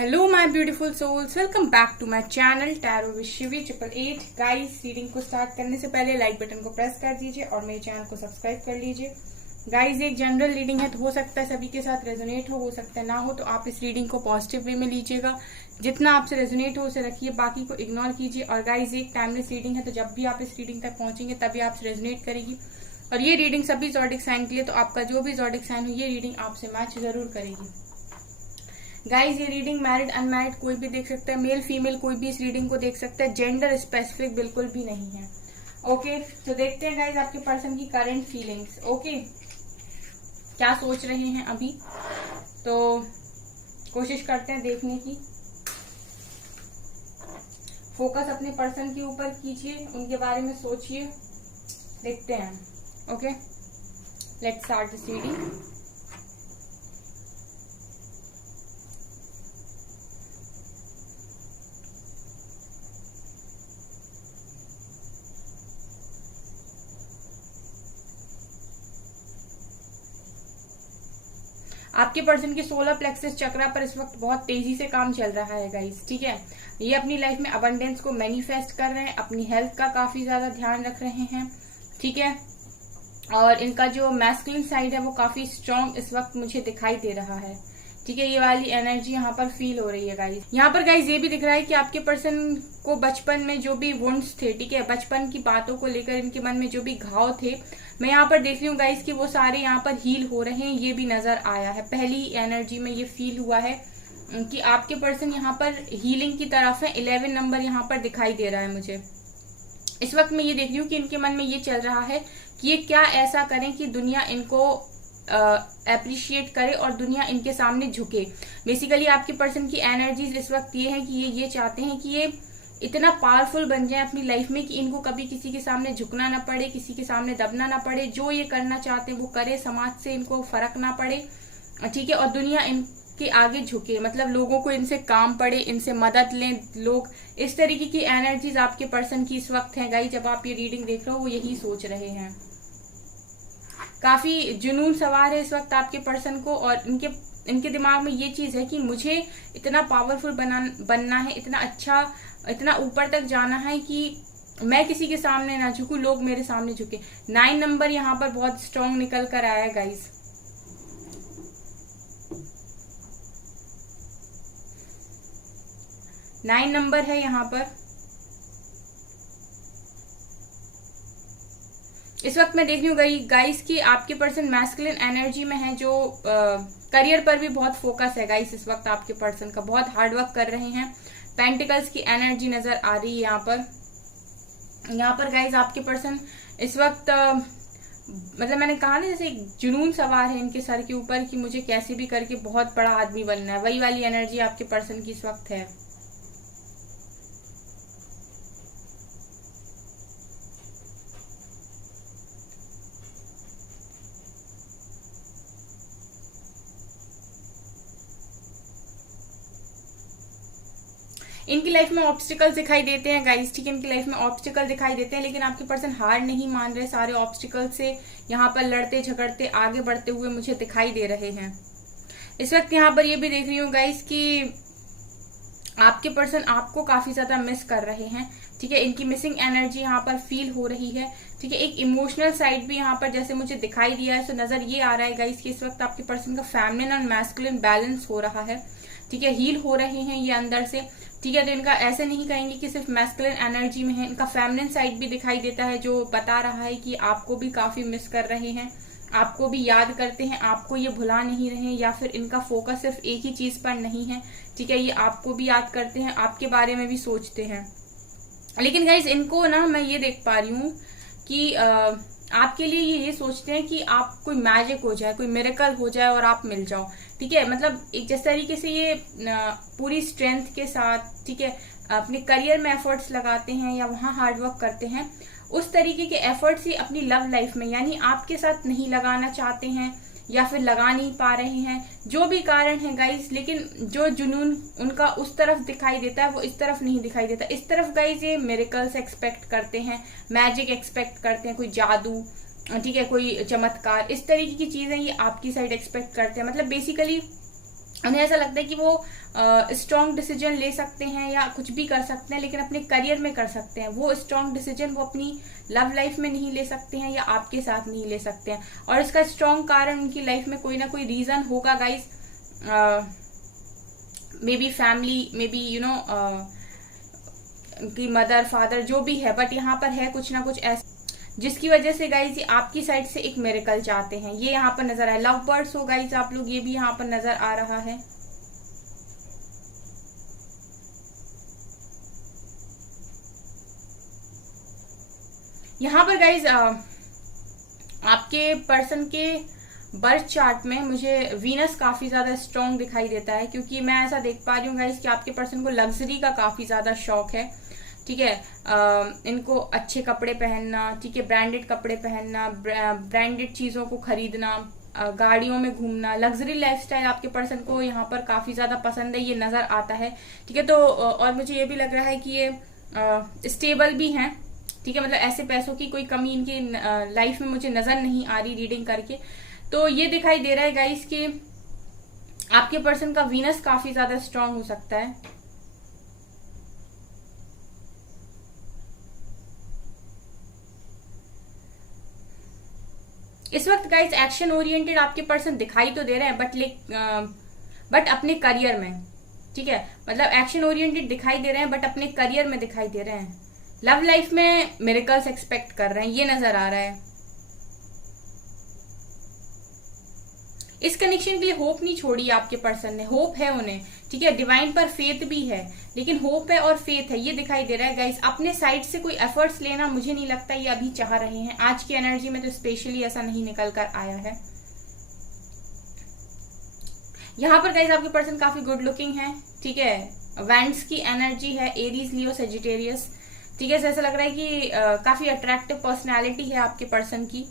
Hello my beautiful souls, welcome back to my channel tarot with Shivi 888। Guys, reading को start करने से पहले like button को press कर दीजिए और मेरे चैनल को सब्सक्राइब कर लीजिए। गाइस, एक जनरल रीडिंग है तो हो सकता है सभी के साथ रेजोनेट हो सकता है ना हो, तो आप इस रीडिंग को पॉजिटिव वे में लीजिएगा। जितना आपसे रेजोनेट हो उसे रखिए, बाकी को इग्नोर कीजिए। और गाइस, एक टाइमलेस रीडिंग है तो जब भी आप इस रीडिंग तक पहुंचेंगे तभी आपसे रेजोनेट करेगी। और ये रीडिंग सभी ज़ोडिक साइन के लिए, तो आपका जो भी ज़ोडिक साइन हो ये रीडिंग आपसे मैच जरूर करेगी। गाइज, ये रीडिंग मैरिड अनमैरिड कोई भी देख सकता है, मेल फीमेल कोई भी इस रीडिंग को देख सकता है, जेंडर स्पेसिफिक बिल्कुल भी नहीं है। ओके, तो देखते हैं गाइज आपके पर्सन की करंट फीलिंग्स। ओके, क्या सोच रहे हैं अभी, तो कोशिश करते हैं देखने की। फोकस अपने पर्सन के ऊपर कीजिए, उनके बारे में सोचिए, देखते हैं। Okay, let's start this reading. आपके पर्सन के 16 प्लेक्सस चक्रा पर इस वक्त बहुत तेजी से काम चल रहा है गाइस, ठीक है। ये अपनी लाइफ में अबंडेंस को मैनिफेस्ट कर रहे हैं, अपनी हेल्थ का काफी ज्यादा ध्यान रख रहे हैं, ठीक है। और इनका जो मैस्कुलिन साइड है वो काफी स्ट्रांग इस वक्त मुझे दिखाई दे रहा है, ठीक है। ये वाली एनर्जी यहाँ पर फील हो रही है गाइस। यहाँ पर गाइस ये भी दिख रहा है कि आपके पर्सन को बचपन में जो भी वुंड्स थे, ठीक है, बचपन की बातों को लेकर इनके मन में जो भी घाव थे, मैं यहाँ पर देख रही हूँ गाइस कि वो सारे यहाँ पर हील हो रहे हैं, ये भी नजर आया है। पहली एनर्जी में ये फील हुआ है कि आपके पर्सन यहाँ पर हीलिंग की तरफ है। 11 नंबर यहाँ पर दिखाई दे रहा है मुझे। इस वक्त मैं ये देख रही हूँ कि इनके मन में ये चल रहा है कि ये क्या ऐसा करें कि दुनिया इनको अप्रिशिएट करे और दुनिया इनके सामने झुके। बेसिकली आपके पर्सन की एनर्जीज इस वक्त ये है कि ये चाहते हैं कि ये इतना पावरफुल बन जाए अपनी लाइफ में कि इनको कभी किसी के सामने झुकना ना पड़े, किसी के सामने दबना ना पड़े, जो ये करना चाहते हैं वो करे, समाज से इनको फर्क ना पड़े, ठीक है। और दुनिया इनके आगे झुके, मतलब लोगों को इनसे काम पड़े, इनसे मदद लें लोग। इस तरीके की एनर्जीज आपके पर्सन की इस वक्त है गाइस। जब आप ये रीडिंग देख रहे हो वो यही सोच रहे हैं। काफी जुनून सवार है इस वक्त आपके पर्सन को, और इनके दिमाग में ये चीज है कि मुझे इतना पावरफुल बनना है, इतना अच्छा, इतना ऊपर तक जाना है कि मैं किसी के सामने ना झुकूं, लोग मेरे सामने झुके। 9 नंबर यहाँ पर बहुत स्ट्रांग निकल कर आया है गाइस। नाइन नंबर है यहाँ पर। इस वक्त मैं देख रही हूँ गाइस कि आपके पर्सन मैस्कुलिन एनर्जी में है, जो करियर पर भी बहुत फोकस है गाइस। इस वक्त आपके पर्सन का बहुत हार्ड वर्क कर रहे हैं। पेंटिकल्स की एनर्जी नजर आ रही है यहाँ पर गाइस। आपके पर्सन इस वक्त मतलब मैंने कहा ना, जैसे एक जुनून सवार है इनके सर के ऊपर कि मुझे कैसे भी करके बहुत बड़ा आदमी बनना है। वही वाली एनर्जी आपके पर्सन की इस वक्त है। इनकी लाइफ में ऑब्स्टिकल्स दिखाई देते हैं गाइस, ठीक है। इनकी लाइफ में ऑब्स्टिकल दिखाई देते हैं, लेकिन आपके पर्सन हार नहीं मान रहे। सारे ऑब्स्टिकल से यहाँ पर लड़ते झगड़ते आगे बढ़ते हुए मुझे दिखाई दे रहे हैं। इस वक्त यहाँ पर ये भी देख रही हूँ गाइस कि आपके पर्सन आपको काफी ज्यादा मिस कर रहे हैं, ठीक है। इनकी मिसिंग एनर्जी यहाँ पर फील हो रही है, ठीक है। एक इमोशनल साइड भी यहाँ पर जैसे मुझे दिखाई दिया है, तो नजर ये आ रहा है गाइस कि इस वक्त आपके पर्सन का फेमिनिन और मैस्कुलिन बैलेंस हो रहा है, ठीक है। हील हो रहे हैं ये अंदर से, ठीक है। तो इनका ऐसे नहीं कहेंगे कि सिर्फ मैस्कुलिन एनर्जी में है, इनका फेमिनिन साइड भी दिखाई देता है, जो बता रहा है कि आपको भी काफी मिस कर रहे हैं, आपको भी याद करते हैं, आपको ये भुला नहीं रहे, या फिर इनका फोकस सिर्फ एक ही चीज पर नहीं है, ठीक है। ये आपको भी याद करते हैं, आपके बारे में भी सोचते हैं। लेकिन गाइज इनको ना मैं ये देख पा रही हूँ कि आपके लिए ये सोचते हैं कि आप कोई मैजिक हो जाए, कोई मिरेकल हो जाए और आप मिल जाओ, ठीक है। मतलब एक जिस तरीके से ये पूरी स्ट्रेंथ के साथ, ठीक है, अपने करियर में एफर्ट्स लगाते हैं या वहां हार्डवर्क करते हैं, उस तरीके के एफर्ट्स ही अपनी लव लाइफ में, यानी आपके साथ नहीं लगाना चाहते हैं या फिर लगा नहीं पा रहे हैं, जो भी कारण है गाइस। लेकिन जो जुनून उनका उस तरफ दिखाई देता है वो इस तरफ नहीं दिखाई देता। इस तरफ गाइस ये मिरेकल्स एक्सपेक्ट करते हैं, मैजिक एक्सपेक्ट करते हैं, कोई जादू, ठीक है, कोई चमत्कार, इस तरीके की चीजें ये आपकी साइड एक्सपेक्ट करते हैं। मतलब बेसिकली उन्हें ऐसा लगता है कि वो स्ट्रॉन्ग डिसीजन ले सकते हैं या कुछ भी कर सकते हैं, लेकिन अपने करियर में कर सकते हैं। वो स्ट्रॉन्ग डिसीजन वो अपनी लव लाइफ में नहीं ले सकते हैं या आपके साथ नहीं ले सकते हैं। और इसका स्ट्रॉन्ग कारण उनकी लाइफ में कोई ना कोई रीजन होगा guys, may be family, may be उनकी मदर फादर जो भी है, बट यहाँ पर है कुछ ना कुछ ऐसा जिसकी वजह से गाइज ये आपकी साइड से एक मिरेकल चाहते हैं। ये यहाँ पर नजर आया। लव बर्ड्स हो गाइज आप लोग, ये भी यहाँ पर नजर आ रहा है। यहाँ पर गाइज आपके पर्सन के बर्थ चार्ट में मुझे वीनस काफी ज्यादा स्ट्रॉन्ग दिखाई देता है, क्योंकि मैं ऐसा देख पा रही हूँ गाइज कि आपके पर्सन को लग्जरी का काफी ज्यादा शौक है। ठीक है, इनको अच्छे कपड़े पहनना, ठीक है, ब्रांडेड कपड़े पहनना, ब्रांडेड चीजों को खरीदना, गाड़ियों में घूमना, लग्जरी लाइफस्टाइल आपके पर्सन को यहाँ पर काफी ज्यादा पसंद है, ये नजर आता है। ठीक है, तो और मुझे ये भी लग रहा है कि ये स्टेबल भी हैं। ठीक है, मतलब ऐसे पैसों की कोई कमी इनकी लाइफ में मुझे नजर नहीं आ रही रीडिंग करके। तो ये दिखाई दे रहा है गाइस कि आपके पर्सन का वीनस काफी ज्यादा स्ट्रांग हो सकता है। इस वक्त गाइस एक्शन ओरिएंटेड आपके पर्सन दिखाई तो दे रहे हैं, बट अपने करियर में। ठीक है, मतलब एक्शन ओरिएंटेड दिखाई दे रहे हैं बट अपने करियर में दिखाई दे रहे हैं। लव लाइफ में मिरेकल्स एक्सपेक्ट कर रहे हैं, ये नजर आ रहा है। इस कनेक्शन के लिए होप नहीं छोड़ी आपके पर्सन ने, होप है उन्हें। ठीक है, डिवाइन पर फेथ भी है, लेकिन होप है और फेथ है, ये दिखाई दे रहा है गाइस। अपने साइड से कोई एफर्ट्स लेना मुझे नहीं लगता ये अभी चाह रहे हैं। आज की एनर्जी में तो स्पेशली ऐसा नहीं निकल कर आया है। यहाँ पर गाइस आपके पर्सन काफी गुड लुकिंग है। ठीक है, वैंड्स की एनर्जी है, एरीज, लियो, सेजिटेरियस। ठीक है, ऐसा लग रहा है कि काफी अट्रैक्टिव पर्सनैलिटी है आपके पर्सन की।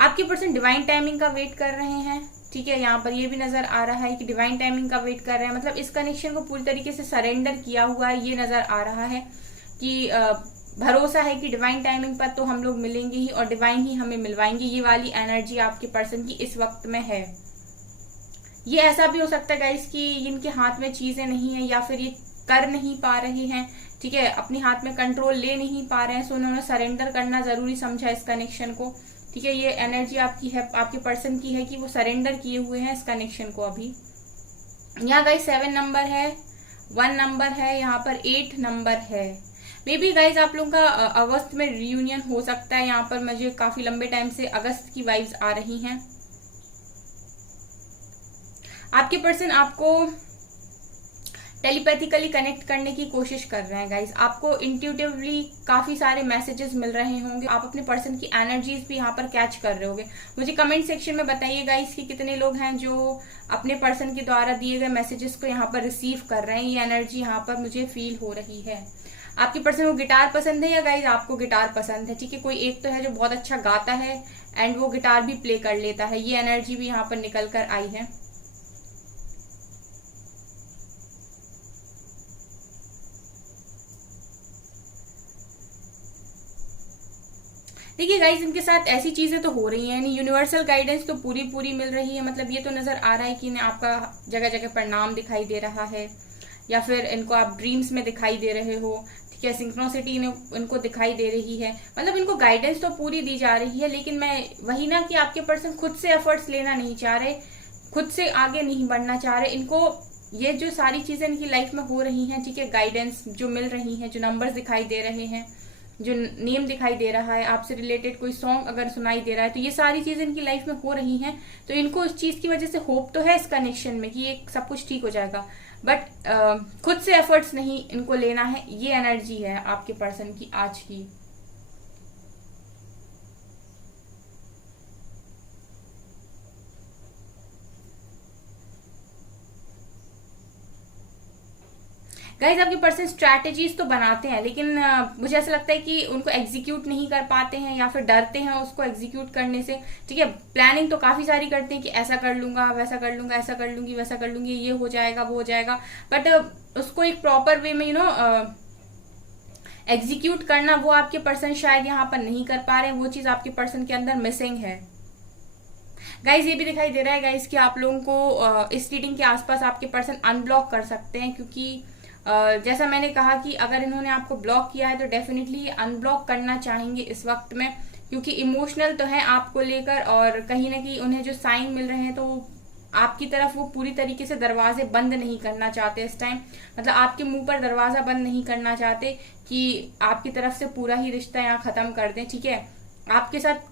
आपके पर्सन डिवाइन टाइमिंग का वेट कर रहे हैं। ठीक है, यहाँ पर ये भी नजर आ रहा है कि डिवाइन टाइमिंग का वेट कर रहे हैं, मतलब इस कनेक्शन को पूरी तरीके से सरेंडर किया हुआ है। ये नजर आ रहा है कि भरोसा है कि डिवाइन टाइमिंग पर तो हम लोग मिलेंगे ही और डिवाइन ही हमें मिलवाएंगे। ये वाली एनर्जी आपके पर्सन की इस वक्त में है। ये ऐसा भी हो सकता है गाइस कि इनके हाथ में चीजें नहीं है या फिर ये कर नहीं पा रहे हैं। ठीक है, अपने हाथ में कंट्रोल ले नहीं पा रहे हैं, सो उन्होंने सरेंडर करना जरूरी समझा इस कनेक्शन को। ठीक है, ये एनर्जी आपकी है, आपके पर्सन की है कि वो सरेंडर किए हुए हैं इस कनेक्शन को अभी। यहाँ गाइस 7 नंबर है, 1 नंबर है, यहाँ पर 8 नंबर है। मे बी गाइज आप लोगों का अगस्त में रियूनियन हो सकता है। यहाँ पर मुझे काफी लंबे टाइम से अगस्त की वाइब्स आ रही हैं। आपके पर्सन आपको टेलीपैथिकली कनेक्ट करने की कोशिश कर रहे हैं गाइस। आपको इंट्यूटिवली काफी सारे मैसेजेस मिल रहे होंगे। आप अपने पर्सन की एनर्जीज भी यहाँ पर कैच कर रहे होंगे। मुझे कमेंट सेक्शन में बताइए गाइस कि कितने लोग हैं जो अपने पर्सन के द्वारा दिए गए मैसेजेस को यहाँ पर रिसीव कर रहे हैं। ये एनर्जी यहाँ पर मुझे फील हो रही है। आपके पर्सन को गिटार पसंद है या गाइज आपको गिटार पसंद है? ठीक है, कोई एक तो है जो बहुत अच्छा गाता है एंड वो गिटार भी प्ले कर लेता है। ये एनर्जी भी यहाँ पर निकल कर आई है। देखिए गाइज इनके साथ ऐसी चीजें तो हो रही हैं, यानी यूनिवर्सल गाइडेंस तो पूरी पूरी मिल रही है। मतलब ये तो नजर आ रहा है कि इन्हें आपका जगह जगह पर नाम दिखाई दे रहा है या फिर इनको आप ड्रीम्स में दिखाई दे रहे हो। ठीक है, सिंक्रोनिसिटी इनको दिखाई दे रही है। मतलब इनको गाइडेंस तो पूरी दी जा रही है, लेकिन मैं वही ना कि आपके पर्सन खुद से एफर्ट्स लेना नहीं चाह रहे, खुद से आगे नहीं बढ़ना चाह रहे। इनको ये जो सारी चीजें इनकी लाइफ में हो रही हैं, ठीक है, गाइडेंस जो मिल रही है, जो नंबर्स दिखाई दे रहे हैं, जो नेम दिखाई दे रहा है, आपसे रिलेटेड कोई सॉन्ग अगर सुनाई दे रहा है, तो ये सारी चीजें इनकी लाइफ में हो रही हैं। तो इनको इस चीज की वजह से होप तो है इस कनेक्शन में कि ये सब कुछ ठीक हो जाएगा, बट खुद से एफर्ट्स नहीं इनको लेना है। ये एनर्जी है आपके पर्सन की आज की। गाइज आपके पर्सन स्ट्रैटेजीज तो बनाते हैं, लेकिन मुझे ऐसा लगता है कि उनको एग्जीक्यूट नहीं कर पाते हैं या फिर डरते हैं उसको एग्जीक्यूट करने से। ठीक है, प्लानिंग तो काफी सारी करते हैं कि ऐसा कर लूंगा, वैसा कर लूंगा, ऐसा कर लूंगी, वैसा कर लूंगी, ये हो जाएगा, वो हो जाएगा, बट उसको एक प्रॉपर वे में एग्जीक्यूट करना वो आपके पर्सन शायद यहाँ पर नहीं कर पा रहे हैं। वो चीज आपके पर्सन के अंदर मिसिंग है। गाइज ये भी दिखाई दे रहा है गाइज कि आप लोगों को इस रीडिंग के आसपास आपके पर्सन अनब्लॉक कर सकते हैं, क्योंकि जैसा मैंने कहा कि अगर इन्होंने आपको ब्लॉक किया है तो डेफिनेटली अनब्लॉक करना चाहेंगे इस वक्त में, क्योंकि इमोशनल तो है आपको लेकर, और कहीं ना कहीं उन्हें जो साइन मिल रहे हैं तो आपकी तरफ वो पूरी तरीके से दरवाजे बंद नहीं करना चाहते इस टाइम। मतलब आपके मुंह पर दरवाजा बंद नहीं करना चाहते कि आपकी तरफ से पूरा ही रिश्ता यहाँ खत्म कर दें, ठीक है। आपके साथ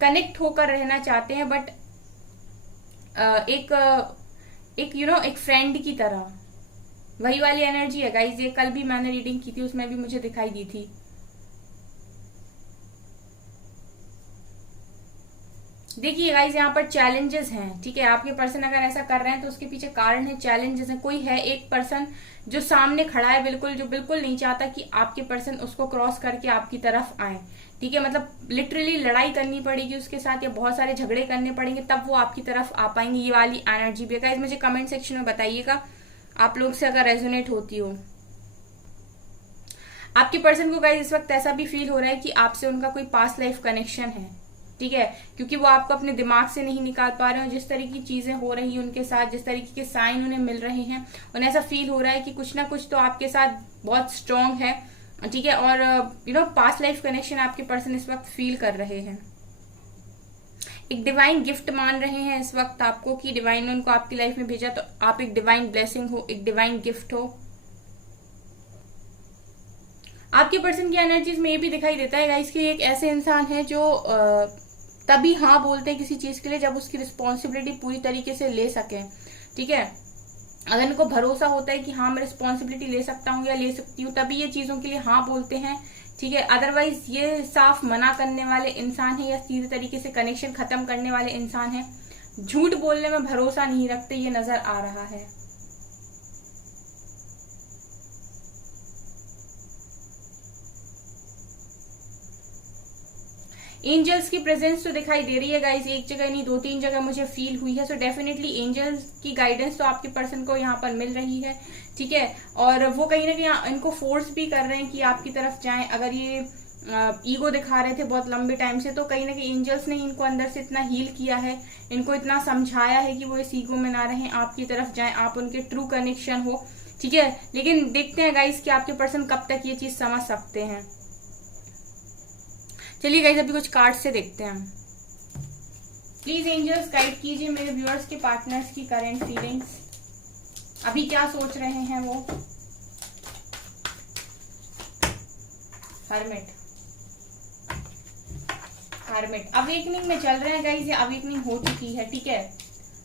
कनेक्ट होकर रहना चाहते हैं, बट एक एक फ्रेंड की तरह, वही वाली एनर्जी है गाइज। ये कल भी मैंने रीडिंग की थी, उसमें भी मुझे दिखाई दी थी। देखिए गाइज यहाँ पर चैलेंजेस हैं, ठीक है। आपके पर्सन अगर ऐसा कर रहे हैं तो उसके पीछे कारण है, चैलेंजेस है। कोई है एक पर्सन जो सामने खड़ा है बिल्कुल, जो बिल्कुल नहीं चाहता कि आपके पर्सन उसको क्रॉस करके आपकी तरफ आए, ठीक है। मतलब लिटरली लड़ाई करनी पड़ेगी उसके साथ, या बहुत सारे झगड़े करने पड़ेंगे तब वो आपकी तरफ आ पाएंगे। ये वाली एनर्जी भी है गाइज। मुझे कमेंट सेक्शन में बताइएगा आप लोग से अगर रेजोनेट होती हो। आपके पर्सन को गाइज इस वक्त ऐसा भी फील हो रहा है कि आपसे उनका कोई पास्ट लाइफ कनेक्शन है, ठीक है, क्योंकि वो आपको अपने दिमाग से नहीं निकाल पा रहे हो। जिस तरह की चीजें हो रही है उनके साथ, जिस तरीके के साइन उन्हें मिल रहे हैं, उन्हें ऐसा फील हो रहा है कि कुछ ना कुछ तो आपके साथ बहुत स्ट्रांग है, ठीक है। और पास्ट लाइफ कनेक्शन आपके पर्सन इस वक्त फील कर रहे हैं। एक डिवाइन गिफ्ट मान रहे हैं इस वक्त आपको, कि डिवाइन ने उनको आपकी लाइफ में भेजा, तो आप एक डिवाइन ब्लेसिंग हो, एक डिवाइन गिफ्ट हो। आपके पर्सन की एनर्जीज में ये भी दिखाई देता है गाइस कि एक ऐसे इंसान है जो तभी हाँ बोलते हैं किसी चीज के लिए जब उसकी रिस्पॉन्सिबिलिटी पूरी तरीके से ले सके, ठीक है। अगर इनको भरोसा होता है कि हाँ मैं रिस्पॉन्सिबिलिटी ले सकता हूँ या ले सकती हूँ, तभी ये चीजों के लिए हाँ बोलते हैं, ठीक है। अदरवाइज ये साफ मना करने वाले इंसान है, या सीधे तरीके से कनेक्शन खत्म करने वाले इंसान है। झूठ बोलने में भरोसा नहीं रखते, ये नजर आ रहा है। एंजल्स की प्रेजेंस तो दिखाई दे रही है गाइस, एक जगह नहीं 2-3 जगह मुझे फील हुई है। सो डेफिनेटली एंजल्स की गाइडेंस तो आपके पर्सन को यहाँ पर मिल रही है, ठीक है। और वो कहीं ना कहीं इनको फोर्स भी कर रहे हैं कि आपकी तरफ जाएं। अगर ये ईगो दिखा रहे थे बहुत लंबे टाइम से, तो कहीं ना कहीं एंजल्स ने इनको अंदर से इतना हील किया है, इनको इतना समझाया है कि वो इस ईगो में ना रहें, आपकी तरफ जाएं, आप उनके ट्रू कनेक्शन हो, ठीक है। लेकिन देखते हैं गाइस कि आपके पर्सन कब तक ये चीज समझ सकते हैं। चलिए गाइस अभी कुछ कार्ड से देखते हैं। प्लीज एंजल्स गाइड कीजिए मेरे व्यूअर्स के पार्टनर्स की करंट फीलिंग्स, अभी क्या सोच रहे हैं वो। हर्मिट अवेकनिंग में चल रहे हैं गाइस, ये अवेकनिंग हो चुकी है, ठीक है।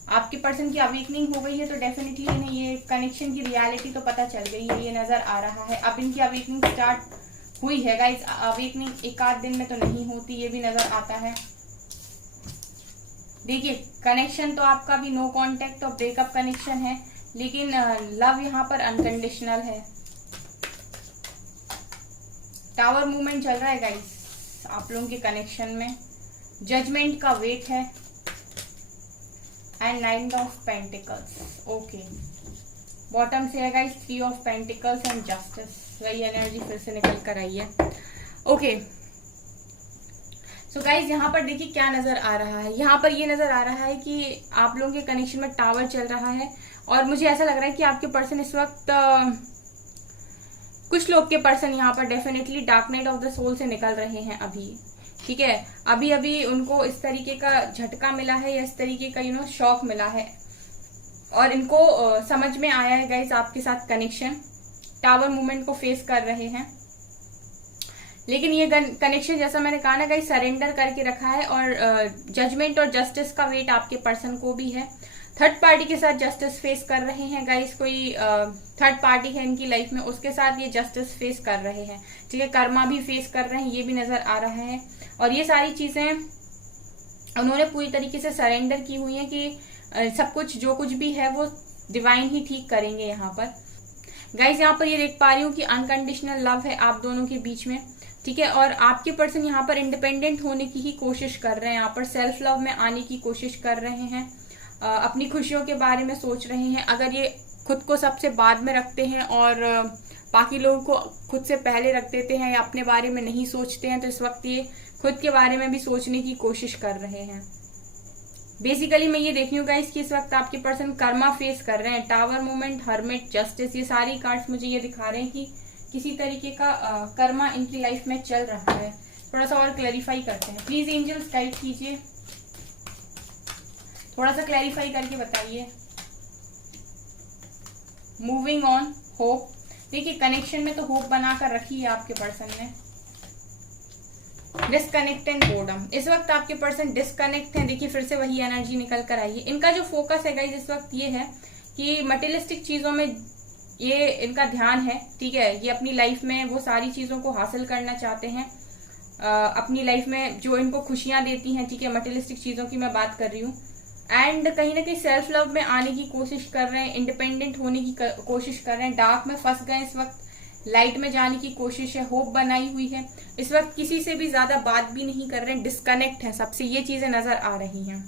आपके पर्सन की अवेकनिंग हो गई है, तो डेफिनेटली इन्हें ये कनेक्शन की रियलिटी तो पता चल गई है, ये नजर आ रहा है। अब इनकी अवेकनिंग स्टार्ट हुई है गाइस। अवेकनिंग एक आध दिन में तो नहीं होती, ये भी नजर आता है। देखिए कनेक्शन तो आपका भी नो कांटेक्ट और ब्रेकअप कनेक्शन है, लेकिन लव यहाँ पर अनकंडीशनल है। टावर मूवमेंट चल रहा है गाइस आप लोगों के कनेक्शन में। जजमेंट का वेट है and 9 of pentacles, okay. Bottom से है guys 3 of pentacles and justice, वही एनर्जी फिर से निकल कर आई है, ओके। सो गाइज यहाँ पर देखिए क्या नजर आ रहा है। यहाँ पर ये नजर आ रहा है कि आप लोगों के कनेक्शन में टावर चल रहा है, और मुझे ऐसा लग रहा है कि आपके पर्सन इस वक्त कुछ लोग के पर्सन यहाँ पर definitely dark night of the soul से निकल रहे हैं अभी, ठीक है। अभी अभी उनको इस तरीके का झटका मिला है, या इस तरीके का शॉक मिला है, और इनको समझ में आया है गाइज आपके साथ कनेक्शन। टावर मूवमेंट को फेस कर रहे हैं, लेकिन ये कनेक्शन जैसा मैंने कहा ना गाइस सरेंडर करके रखा है, और जजमेंट और जस्टिस का वेट आपके पर्सन को भी है। थर्ड पार्टी के साथ जस्टिस फेस कर रहे हैं गाइस, कोई थर्ड पार्टी है इनकी लाइफ में, उसके साथ ये जस्टिस फेस कर रहे हैं, ठीक है। कर्मा भी फेस कर रहे हैं, ये भी नजर आ रहा है। और ये सारी चीजें उन्होंने पूरी तरीके से सरेंडर की हुई है कि सब कुछ जो कुछ भी है वो डिवाइन ही ठीक करेंगे यहाँ पर। गाइज यहाँ पर ये देख पा रही हूँ कि अनकंडीशनल लव है आप दोनों के बीच में, ठीक है। और आपके पर्सन यहाँ पर इंडिपेंडेंट होने की ही कोशिश कर रहे हैं, यहाँ पर सेल्फ लव में आने की कोशिश कर रहे हैं, अपनी खुशियों के बारे में सोच रहे हैं। अगर ये खुद को सबसे बाद में रखते हैं और बाकी लोगों को खुद से पहले रख देते हैं, या अपने बारे में नहीं सोचते हैं, तो इस वक्त ये खुद के बारे में भी सोचने की कोशिश कर रहे हैं। बेसिकली मैं ये देख रही हूँ गाइस कि इस वक्त आपके पर्सन कर्मा फेस कर रहे हैं। टावर मूवमेंट, हर्मिट, जस्टिस, ये सारी कार्ड्स मुझे ये दिखा रहे हैं कि किसी तरीके का कर्मा इनकी लाइफ में चल रहा है। थोड़ा सा और क्लैरिफाई करते हैं, प्लीज एंजल्स गाइड कीजिए, थोड़ा सा क्लैरिफाई करके बताइए। Moving on, hope. देखिए कनेक्शन में तो होप बनाकर रखी है आपके पर्सन ने। डिस्कनेक्ट एंड बोर्डम, इस वक्त आपके पर्सन डिस्कनेक्ट हैं। देखिए फिर से वही एनर्जी निकल कर आई है। इनका जो फोकस है गाइस इस वक्त ये है कि मटेरियलिस्टिक चीजों में ये इनका ध्यान है, ठीक है। ये अपनी लाइफ में वो सारी चीजों को हासिल करना चाहते हैं, अपनी लाइफ में जो इनको खुशियां देती हैं, ठीक है, मटेरियलिस्टिक चीजों की मैं बात कर रही हूँ। एंड कहीं ना कहीं सेल्फ लव में आने की कोशिश कर रहे हैं, इंडिपेंडेंट होने की कोशिश कर रहे हैं। डार्क में फंस गए इस वक्त, लाइट में जाने की कोशिश है, होप बनाई हुई है। इस वक्त किसी से भी ज्यादा बात भी नहीं कर रहे हैं, डिस्कनेक्ट है सबसे, ये चीजें नजर आ रही हैं।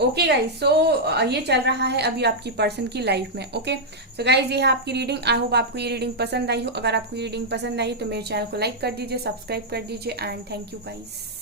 ओके गाइज, सो ये चल रहा है अभी आपकी पर्सन की लाइफ में। ओके सो गाइज, ये है आपकी रीडिंग। आई होप आपको ये रीडिंग पसंद आई हो। अगर आपको ये रीडिंग पसंद आई तो मेरे चैनल को लाइक कर दीजिए, सब्सक्राइब कर दीजिए एंड थैंक यू गाइज।